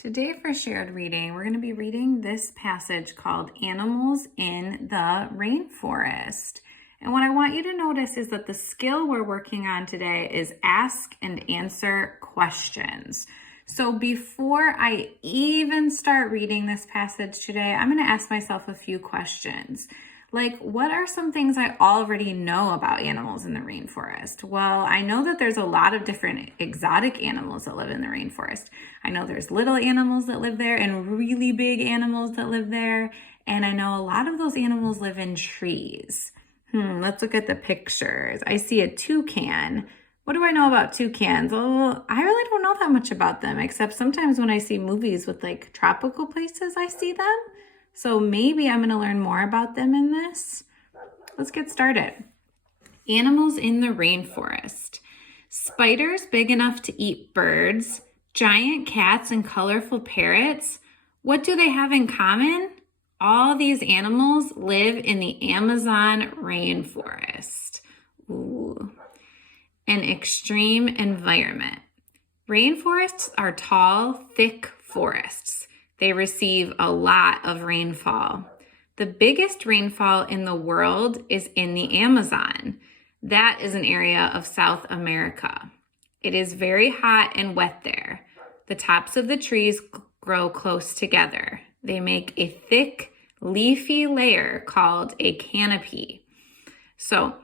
Today for shared reading, we're going to be reading this passage called Animals in the Rainforest. And what I want you to notice is that the skill we're working on today is ask and answer questions. So before I even start reading this passage today, I'm going to ask myself a few questions. Like, what are some things I already know about animals in the rainforest? Well, I know that there's a lot of different exotic animals that live in the rainforest. I know there's little animals that live there and really big animals that live there. And I know a lot of those animals live in trees. Let's look at the pictures. I see a toucan. What do I know about toucans? Well, I really don't know that much about them, except sometimes when I see movies with like tropical places, I see them. So maybe I'm going to learn more about them in this. Let's get started. Animals in the rainforest. Spiders big enough to eat birds, giant cats and colorful parrots. What do they have in common? All these animals live in the Amazon rainforest. Ooh. An extreme environment. Rainforests are tall, thick forests. They receive a lot of rainfall. The biggest rainfall in the world is in the Amazon. That is an area of South America. It is very hot and wet there. The tops of the trees grow close together. They make a thick, leafy layer called a canopy. So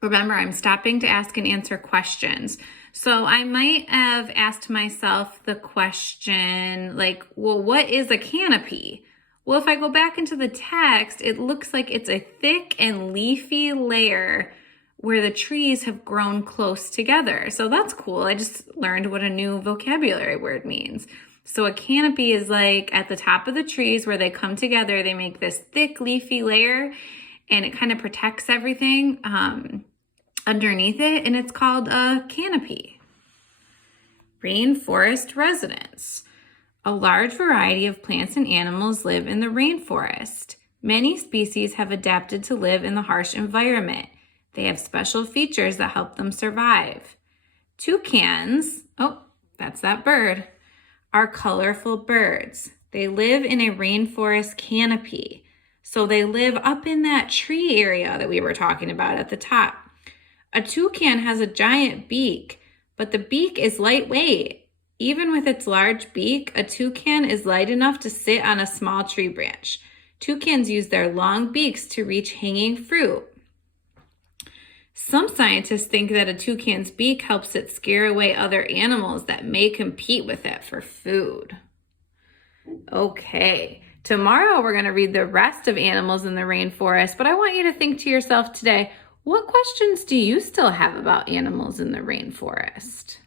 remember, I'm stopping to ask and answer questions. So I might have asked myself the question like, well, what is a canopy? Well, if I go back into the text, it looks like it's a thick and leafy layer where the trees have grown close together. So that's cool. I just learned what a new vocabulary word means. So a canopy is like at the top of the trees where they come together, they make this thick leafy layer and it kind of protects everything underneath it, and it's called a canopy. Rainforest residents. A large variety of plants and animals live in the rainforest. Many species have adapted to live in the harsh environment. They have special features that help them survive. Toucans, oh, that's that bird, are colorful birds. They live in a rainforest canopy. So they live up in that tree area that we were talking about at the top. A toucan has a giant beak, but the beak is lightweight. Even with its large beak, a toucan is light enough to sit on a small tree branch. Toucans use their long beaks to reach hanging fruit. Some scientists think that a toucan's beak helps it scare away other animals that may compete with it for food. Okay, tomorrow we're going to read the rest of Animals in the Rainforest, but I want you to think to yourself today, what questions do you still have about animals in the rainforest?